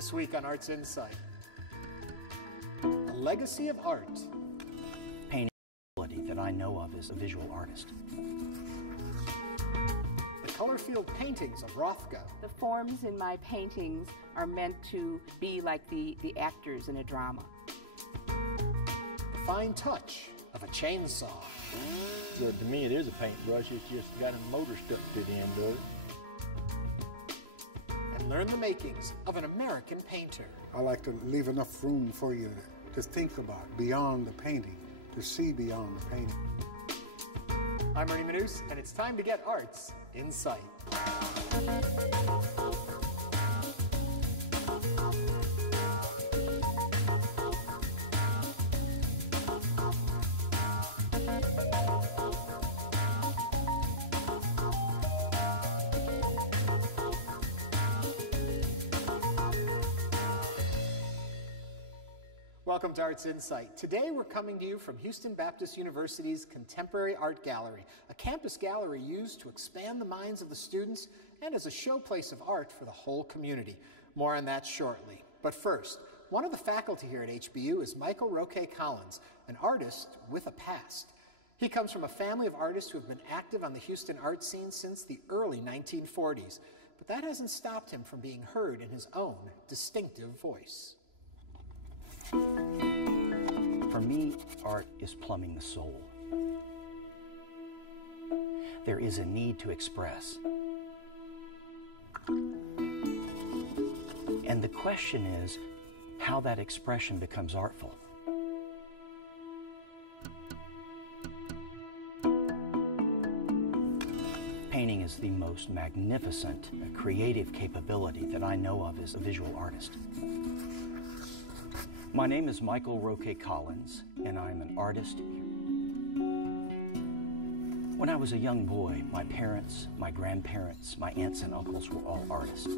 This week on Arts InSight, the legacy of art. Painting ability that I know of as a visual artist. The color field paintings of Rothko. The forms in my paintings are meant to be like the actors in a drama. The fine touch of a chainsaw. So to me, it is a paintbrush. It's just got a motor stuck to the end of it. And learn the makings of an American painter. I like to leave enough room for you to think about beyond the painting, to see beyond the painting. I'm Ernie Manous, and it's time to get Arts InSight. Welcome to Arts InSight. Today we're coming to you from Houston Baptist University's Contemporary Art Gallery, a campus gallery used to expand the minds of the students and as a showplace of art for the whole community. More on that shortly. But first, one of the faculty here at HBU is Michael Roque Collins, an artist with a past. He comes from a family of artists who have been active on the Houston art scene since the early 1940s, but that hasn't stopped him from being heard in his own distinctive voice. For me, art is plumbing the soul. There is a need to express. And the question is how that expression becomes artful. Painting is the most magnificent creative capability that I know of as a visual artist. My name is Michael Roque Collins, and I'm an artist. When I was a young boy, my parents, my grandparents, my aunts and uncles were all artists.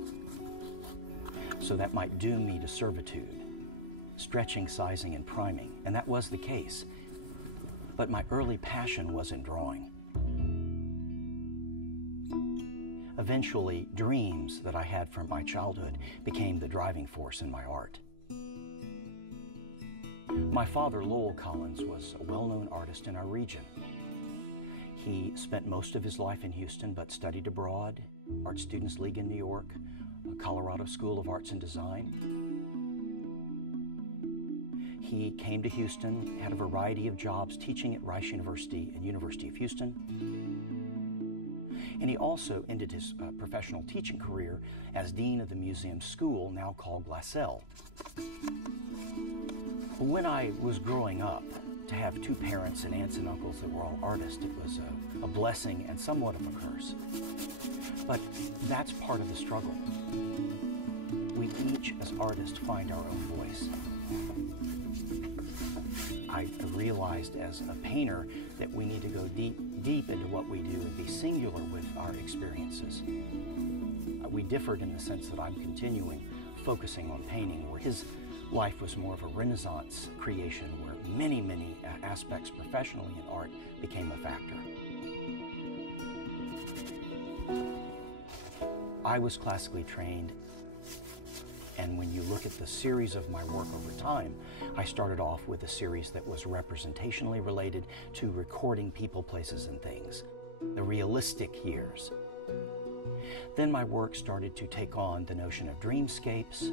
So that might doom me to servitude, stretching, sizing, and priming, and that was the case. But my early passion was in drawing. Eventually, dreams that I had from my childhood became the driving force in my art. My father, Lowell Collins, was a well-known artist in our region. He spent most of his life in Houston, but studied abroad, Art Students League in New York, Colorado School of Arts and Design. He came to Houston, had a variety of jobs teaching at Rice University and University of Houston. And he also ended his professional teaching career as Dean of the Museum School, now called Glassell. When I was growing up, to have two parents and aunts and uncles that were all artists, it was a blessing and somewhat of a curse. But that's part of the struggle. We each, as artists, find our own voice. I realized as a painter that we need to go deep into what we do and be singular with our experiences. We differed in the sense that I'm continuing focusing on painting, where his life was more of a Renaissance creation where many aspects professionally in art became a factor. I was classically trained, and when you look at the series of my work over time, I started off with a series that was representationally related to recording people, places, and things, the realistic years. Then my work started to take on the notion of dreamscapes.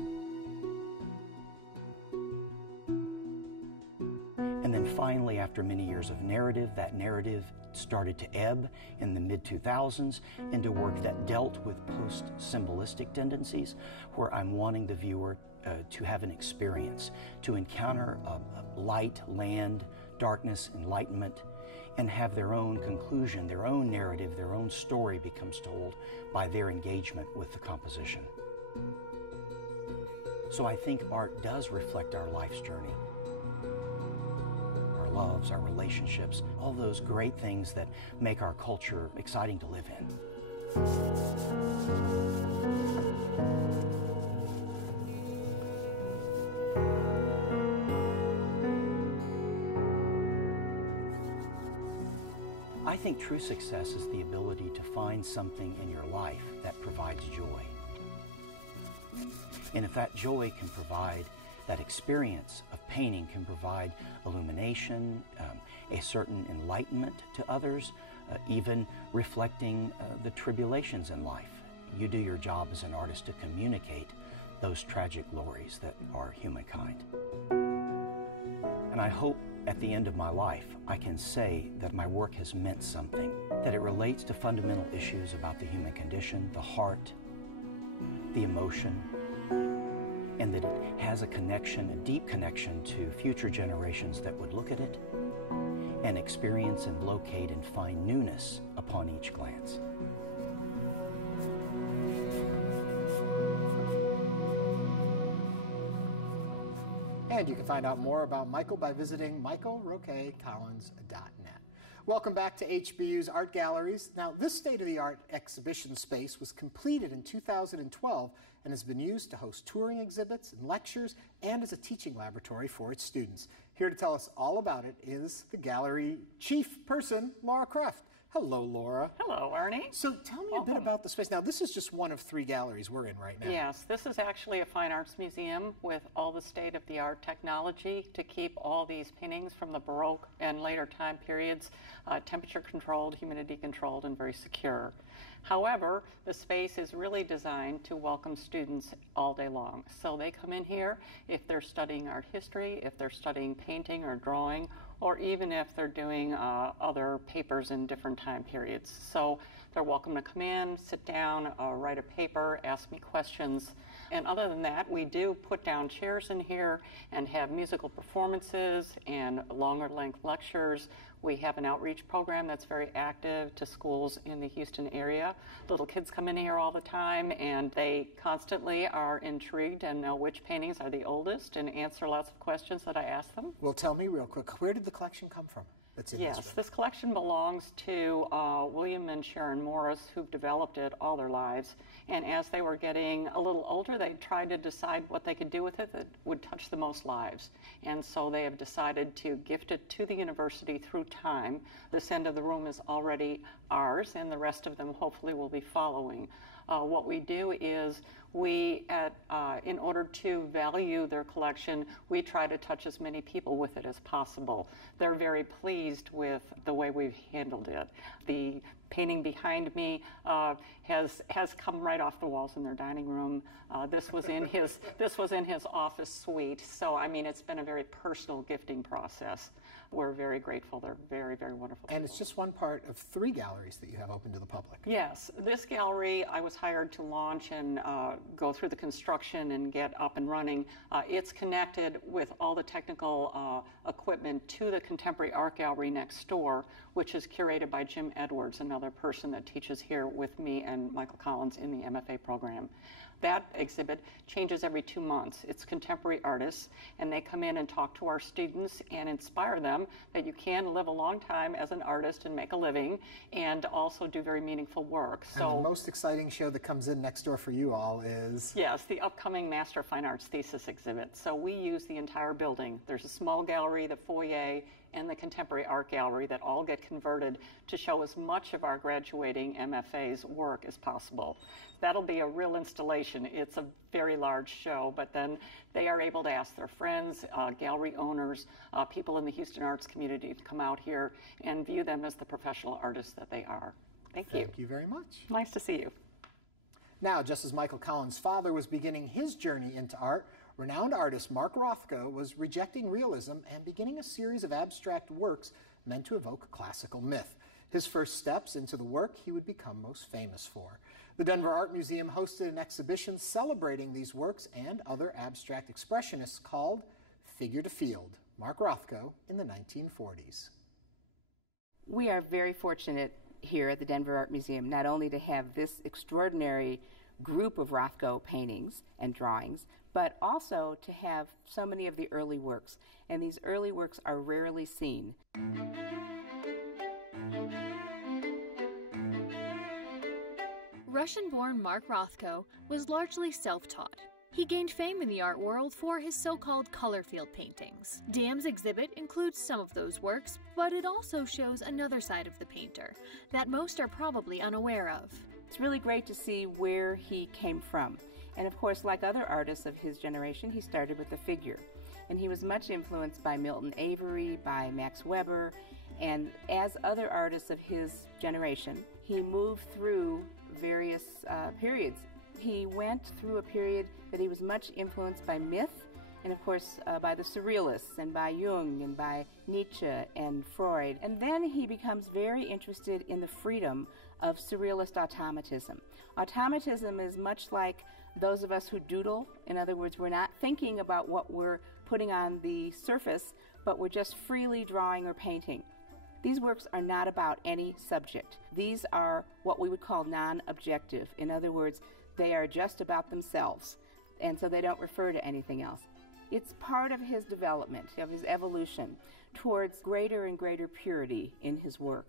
And then finally, after many years of narrative, that narrative started to ebb in the mid-2000s into work that dealt with post-symbolistic tendencies, where I'm wanting the viewer to have an experience, to encounter light, land, darkness, enlightenment, and have their own conclusion, their own narrative, their own story becomes told by their engagement with the composition. So I think art does reflect our life's journey. Our loves, our relationships, all those great things that make our culture exciting to live in. I think true success is the ability to find something in your life that provides joy. And if that joy can provide, that experience of painting can provide illumination, a certain enlightenment to others, even reflecting the tribulations in life, you do your job as an artist to communicate those tragic glories that are humankind. And I hope at the end of my life I can say that my work has meant something, that it relates to fundamental issues about the human condition, the heart, the emotion, and that it has a connection, a deep connection to future generations that would look at it and experience and locate and find newness upon each glance. And you can find out more about Michael by visiting michaelroquecollins.net. Welcome back to HBU's Art Galleries. Now, this state-of-the-art exhibition space was completed in 2012 and has been used to host touring exhibits and lectures and as a teaching laboratory for its students. Here to tell us all about it is the gallery chief person, Laura Kraft. Hello, Laura. Hello, Arnie. So tell me a bit about the space. Now, this is just one of 3 galleries we're in right now. Yes, this is actually a fine arts museum with all the state-of-the-art technology to keep all these paintings from the Baroque and later time periods temperature-controlled, humidity-controlled, and very secure. However, the space is really designed to welcome students all day long. So they come in here if they're studying art history, if they're studying painting or drawing, or even if they're doing other papers in different time periods. So they're welcome to come in, sit down, write a paper, ask me questions. And other than that, we do put down chairs in here and have musical performances and longer length lectures. We have an outreach program that's very active to schools in the Houston area. Little kids come in here all the time and they constantly are intrigued and know which paintings are the oldest and answer lots of questions that I ask them. Well, tell me real quick, where did the collection come from? Yes, this collection belongs to William and Sharon Morris, who've developed it all their lives. And as they were getting a little older, they tried to decide what they could do with it that would touch the most lives. And so they have decided to gift it to the university through time. This end of the room is already ours, and the rest of them hopefully will be following. What we do is in order to value their collection, we try to touch as many people with it as possible. They're very pleased with the way we've handled it. The painting behind me has come right off the walls in their dining room. This was in his office suite. So I mean, it's been a very personal gifting process. We're very grateful. They're very, very wonderful people. And it's just one part of 3 galleries that you have open to the public. Yes. This gallery, I was hired to launch and go through the construction and get up and running. It's connected with all the technical equipment to the Contemporary Art Gallery next door, which is curated by Jim Edwards, another person that teaches here with me and Michael Collins in the MFA program. That exhibit changes every 2 months. It's contemporary artists, and they come in and talk to our students and inspire them that you can live a long time as an artist and make a living and also do very meaningful work. So, and the most exciting show that comes in next door for you all is? Yes, the upcoming Master of Fine Arts thesis exhibit. So we use the entire building. There's a small gallery, the foyer, and the Contemporary Art Gallery that all get converted to show as much of our graduating MFA's work as possible. That'll be a real installation. It's a very large show, but then they are able to ask their friends, gallery owners, people in the Houston arts community to come out here and view them as the professional artists that they are. Thank you. Thank you very much. Nice to see you. Now, just as Michael Collins' father was beginning his journey into art, renowned artist Mark Rothko was rejecting realism and beginning a series of abstract works meant to evoke classical myth. His first steps into the work he would become most famous for. The Denver Art Museum hosted an exhibition celebrating these works and other abstract expressionists called Figure to Field, Mark Rothko in the 1940s. We are very fortunate here at the Denver Art Museum not only to have this extraordinary group of Rothko paintings and drawings, but also to have so many of the early works. And these early works are rarely seen. Russian-born Mark Rothko was largely self-taught. He gained fame in the art world for his so-called color field paintings. DAM's exhibit includes some of those works, but it also shows another side of the painter that most are probably unaware of. It's really great to see where he came from. And of course, like other artists of his generation, he started with the figure. And he was much influenced by Milton Avery, by Max Weber, and as other artists of his generation, he moved through various periods. He went through a period that he was much influenced by myth, and of course by the Surrealists, and by Jung, and by Nietzsche and Freud. And then he becomes very interested in the freedom of Surrealist automatism. Automatism is much like those of us who doodle. In other words, we're not thinking about what we're putting on the surface, but we're just freely drawing or painting. These works are not about any subject. These are what we would call non-objective. In other words, they are just about themselves, and so they don't refer to anything else. It's part of his development, of his evolution, towards greater and greater purity in his work.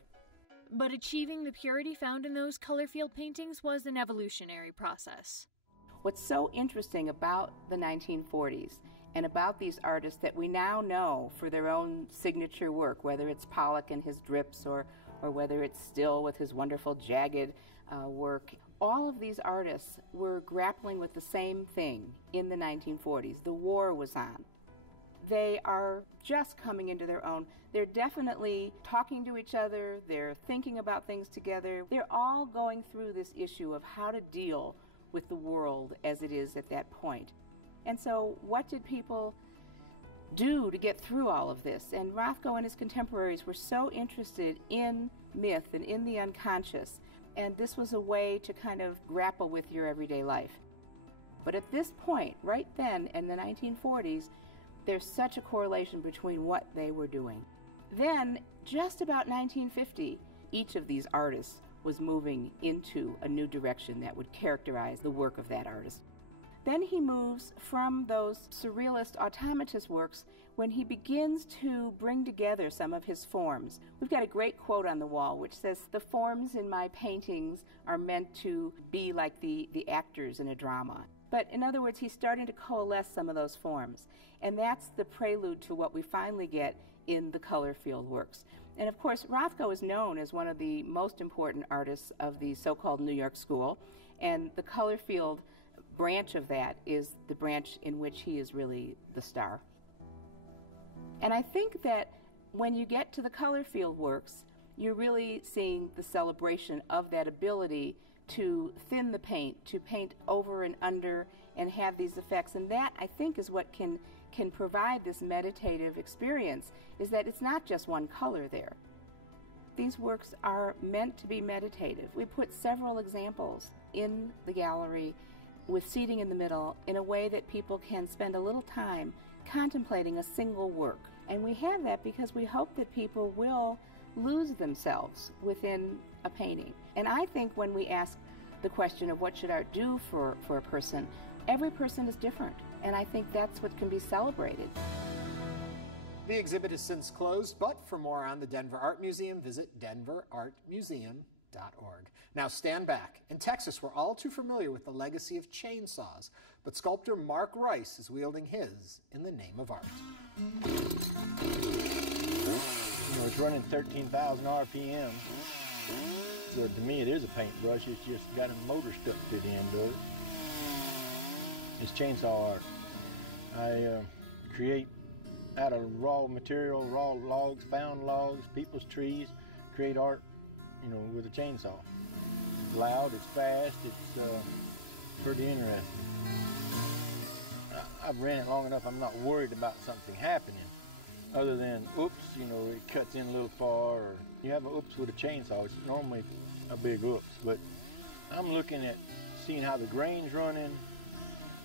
But achieving the purity found in those color field paintings was an evolutionary process. What's so interesting about the 1940s and about these artists that we now know for their own signature work, whether it's Pollock and his drips or whether it's Still with his wonderful jagged work, all of these artists were grappling with the same thing in the 1940s. The war was on. They are just coming into their own. They're definitely talking to each other. They're thinking about things together. They're all going through this issue of how to deal with the world as it is at that point. And so what did people do to get through all of this? And Rothko and his contemporaries were so interested in myth and in the unconscious, and this was a way to kind of grapple with your everyday life. But at this point, right then in the 1940s, there's such a correlation between what they were doing. Then, just about 1950, each of these artists was moving into a new direction that would characterize the work of that artist. Then he moves from those surrealist automatist works when he begins to bring together some of his forms. We've got a great quote on the wall which says, "The forms in my paintings are meant to be like the actors in a drama." But in other words, he's starting to coalesce some of those forms. And that's the prelude to what we finally get in the color field works. And of course, Rothko is known as one of the most important artists of the so-called New York School, and the color field branch of that is the branch in which he is really the star. And I think that when you get to the color field works, you're really seeing the celebration of that ability to thin the paint, to paint over and under and have these effects. And that, I think, is what can provide this meditative experience, is that it's not just one color there. These works are meant to be meditative. We put several examples in the gallery with seating in the middle in a way that people can spend a little time contemplating a single work. And we have that because we hope that people will lose themselves within a painting. And I think when we ask the question of what should art do for a person, every person is different. And I think that's what can be celebrated. The exhibit is since closed, but for more on the Denver Art Museum, visit denverartmuseum.org. Now stand back. In Texas, we're all too familiar with the legacy of chainsaws, but sculptor Mark Rice is wielding his in the name of art. You know, it's running 13,000 RPM. So to me, it is a paintbrush. It's just got a motor stuck to the end of it. It's chainsaw art. I create out of raw material, raw logs, found logs, people's trees, create art, you know, with a chainsaw. It's loud, it's fast, it's pretty interesting. I've ran it long enough, I'm not worried about something happening. Other than, oops, you know, it cuts in a little far, or you have an oops with a chainsaw, it's normally a big oops. But I'm looking at seeing how the grain's running,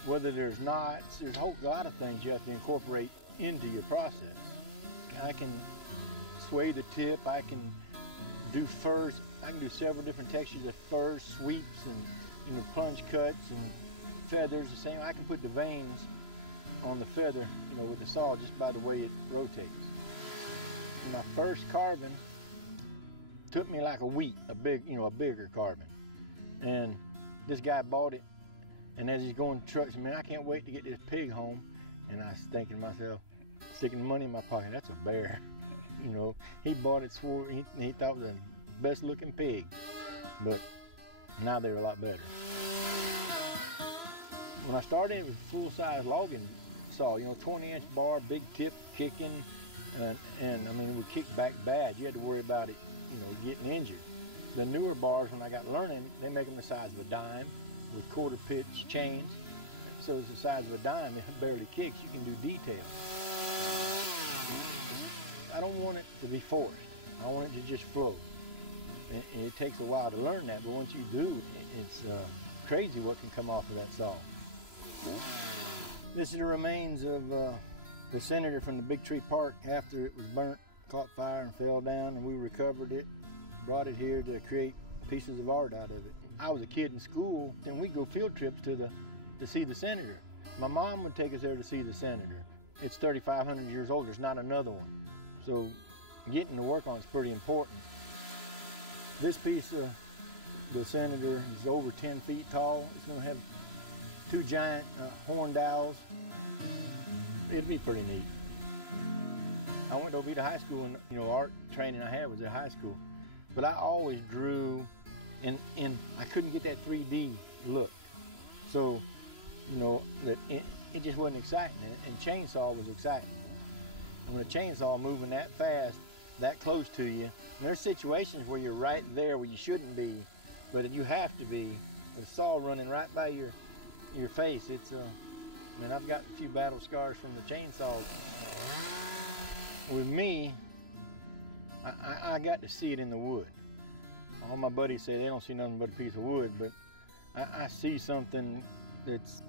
whether there's knots, there's a whole lot of things you have to incorporate into your process. I can sway the tip, I can do furs, I can do several different textures of furs, sweeps, and, you know, plunge cuts and feathers the same. I can put the veins on the feather, you know, with the saw just by the way it rotates. My first carbon took me like a week, a bigger carbon. And this guy bought it, and as he's going to trucks, man, I can't wait to get this pig home. And I was thinking to myself, sticking the money in my pocket, that's a bear. You know, he bought it, swore he thought it was the best looking pig. But now they're a lot better. When I started, it was a full-size logging saw, 20-inch bar, big tip, kicking, and I mean, it would kick back bad. You had to worry about it, getting injured. The newer bars, when I got learning, they make them the size of a dime with quarter-pitch chains. So it's the size of a dime, it barely kicks. You can do detail. I don't want it to be forced. I want it to just flow. And it takes a while to learn that, but once you do, it's crazy what can come off of that saw. This is the remains of the Senator from the Big Tree Park after it was burnt, caught fire and fell down, and we recovered it, brought it here to create pieces of art out of it. I was a kid in school, and we'd go field trips to see the Senator. My mom would take us there to see the Senator. It's 3,500 years old, there's not another one. So getting to work on it's pretty important. This piece of the Senator is over 10 feet tall. It's going to have 2 giant horned owls. It'd be pretty neat. I went to Oviedo High School, and art training I had was at high school. But I always drew, and I couldn't get that 3D look. So, that it just wasn't exciting, and chainsaw was exciting. And when a chainsaw moving that fast, that close to you, and there's situations where you're right there where you shouldn't be, but you have to be. With a saw running right by your face, it's I've got a few battle scars from the chainsaw. With me, I got to see it in the wood. All my buddies say they don't see nothing but a piece of wood, but I see something that's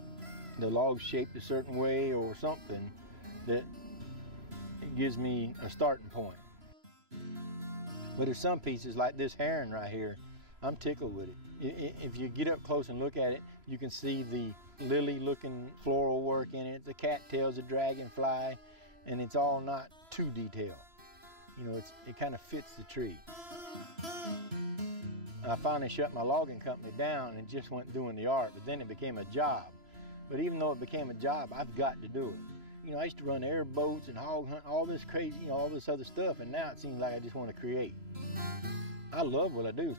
the log shaped a certain way or something that it gives me a starting point. But there's some pieces like this heron right here, I'm tickled with it. If you get up close and look at it, you can see the lily-looking floral work in it, the cattails, the dragonfly, and it's all not too detailed. It kind of fits the tree. I finally shut my logging company down and just went doing the art, but then it became a job. But even though it became a job, I've got to do it. I used to run airboats and hog hunt, all this crazy, all this other stuff, and now it seems like I just want to create. I love what I do.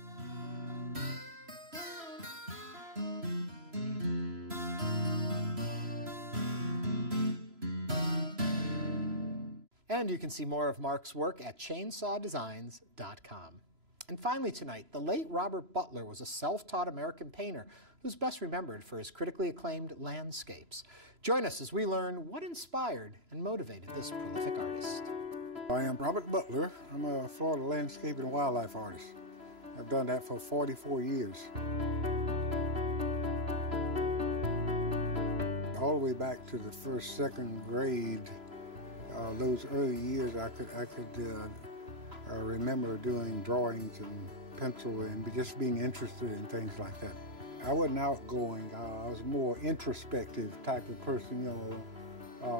And you can see more of Mark's work at chainsawdesigns.com. And finally tonight, the late Robert Butler was a self-taught American painter who's best remembered for his critically acclaimed landscapes. Join us as we learn what inspired and motivated this prolific artist. I am Robert Butler. I'm a Florida landscape and wildlife artist. I've done that for 44 years. All the way back to the first, second grade, those early years, I remember doing drawings and pencil and just being interested in things like that. I wasn't outgoing. I was more introspective type of person,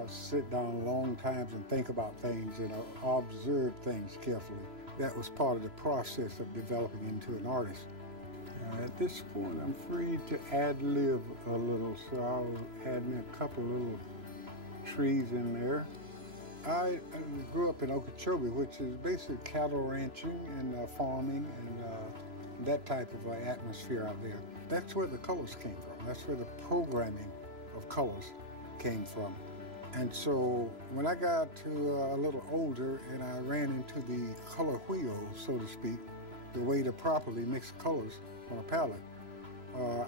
sit down long times and think about things and observe things carefully. That was part of the process of developing into an artist. At this point, I'm free to ad-lib a little, so I'll add me a couple little trees in there. I grew up in Okeechobee, which is basically cattle ranching and farming and that type of atmosphere out there. That's where the colors came from. That's where the programming of colors came from. And so when I got to a little older and I ran into the color wheel, so to speak, the way to properly mix colors on a palette,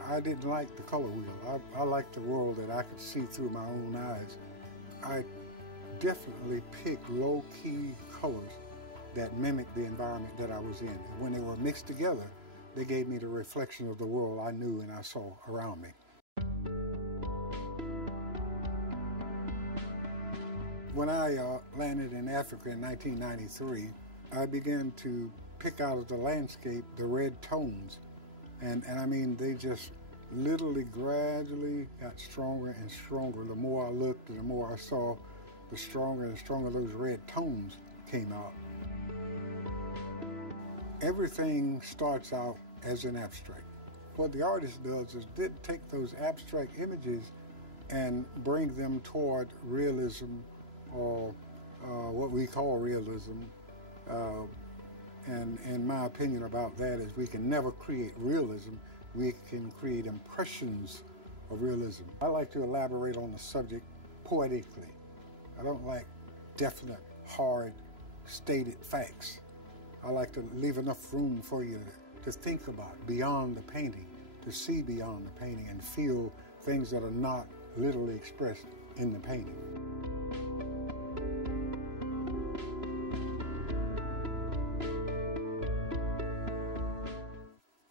I didn't like the color wheel. I liked the world that I could see through my own eyes. I definitely picked low-key colors that mimicked the environment that I was in. And when they were mixed together, they gave me the reflection of the world I knew and I saw around me. When I landed in Africa in 1993, I began to pick out of the landscape the red tones. And I mean, they just literally gradually got stronger and stronger. The more I looked and the more I saw, the stronger and stronger those red tones came out. Everything starts out as an abstract. What the artist does is they take those abstract images and bring them toward realism, or what we call realism. And my opinion about that is we can never create realism. We can create impressions of realism. I like to elaborate on the subject poetically. I don't like definite, hard, stated facts. I like to leave enough room for you to think about beyond the painting, to see beyond the painting and feel things that are not literally expressed in the painting.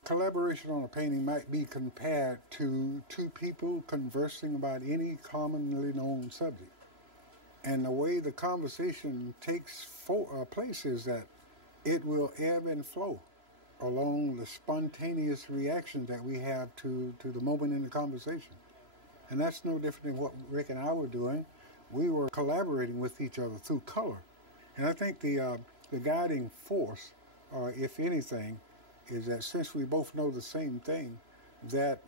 Collaboration on a painting might be compared to two people conversing about any commonly known subject. And the way the conversation takes place is that it will ebb and flow along the spontaneous reaction that we have to the moment in the conversation. And that's no different than what Rick and I were doing. We were collaborating with each other through color. And I think the guiding force, or if anything, is that since we both know the same thing, that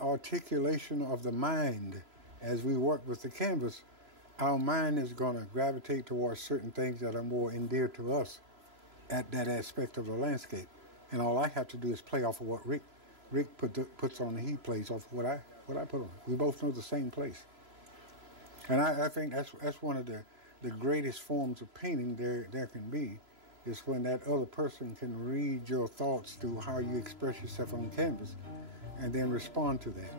articulation of the mind as we work with the canvas, our mind is going to gravitate towards certain things that are more endear to us at that aspect of the landscape. And all I have to do is play off of what Rick puts on, and he plays off of what I put on. We both know the same place. And I think that's one of the greatest forms of painting there can be, is when that other person can read your thoughts through how you express yourself on canvas and then respond to that.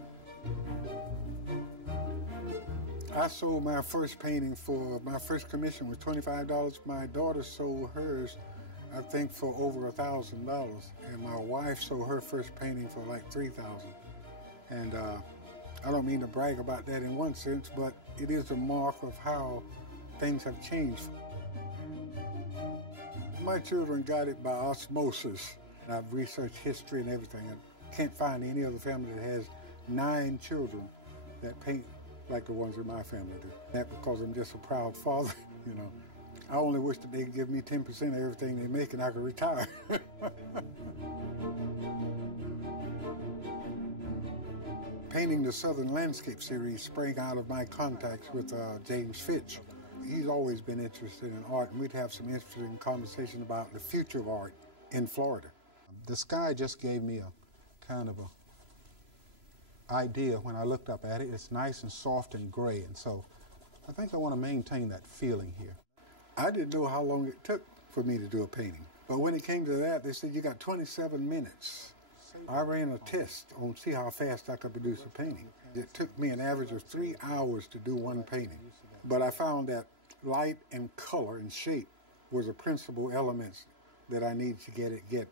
I sold my first painting for, my first commission was $25. My daughter sold hers, I think, for over $1,000. And my wife sold her first painting for like $3,000. And I don't mean to brag about that in one sense, but it is a mark of how things have changed. My children got it by osmosis. And I've researched history and everything. I can't find any other family that has 9 children that paint like the ones in my family do. That's because I'm just a proud father, you know. I only wish that they'd give me 10% of everything they make and I could retire. Painting the Southern Landscape series sprang out of my contacts with James Fitch. He's always been interested in art, and we'd have some interesting conversation about the future of art in Florida. The sky just gave me a kind of a idea when I looked up at it. It's nice and soft and gray, and so I think I want to maintain that feeling here. I didn't know how long it took for me to do a painting, but when it came to that, they said, you got 27 minutes. I ran a test on see how fast I could produce a painting. It took me an average of 3 hours to do one painting, but I found that light and color and shape were the principal elements that I needed to get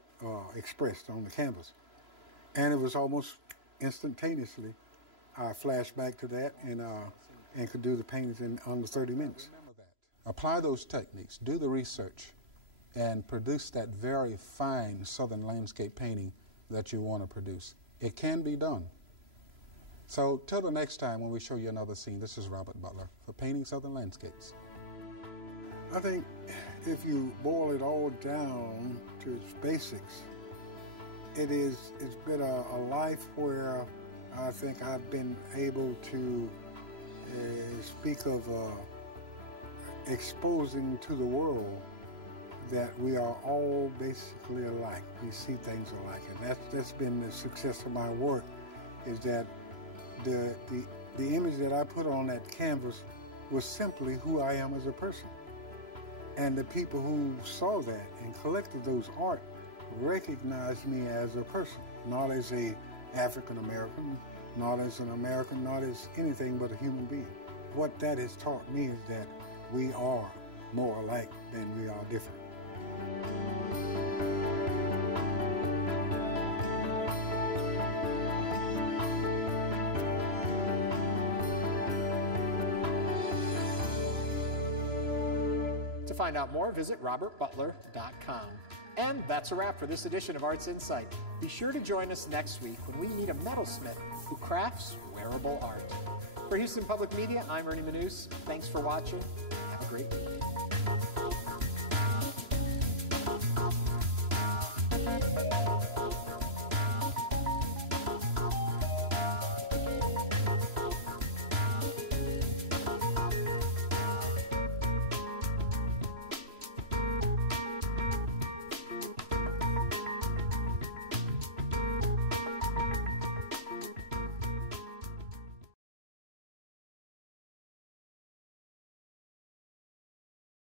expressed on the canvas. And it was almost instantaneously. I flashed back to that and could do the paintings in under 30 minutes. Apply those techniques, do the research, and produce that very fine Southern landscape painting that you want to produce. It can be done. So till the next time when we show you another scene, this is Robert Butler for Painting Southern Landscapes. I think if you boil it all down to its basics, it's been a life where I think I've been able to speak of exposing to the world that we are all basically alike. We see things alike, and that's been the success of my work, is that the image that I put on that canvas was simply who I am as a person. And the people who saw that and collected those art recognized me as a person, not as a African American, not as an American, not as anything but a human being. What that has taught me is that we are more alike than we are different. To find out more, visit robertbutler.com. And that's a wrap for this edition of Arts Insight. Be sure to join us next week when we meet a metalsmith who crafts wearable art. For Houston Public Media, I'm Ernie Manous. Thanks for watching. Have a great week.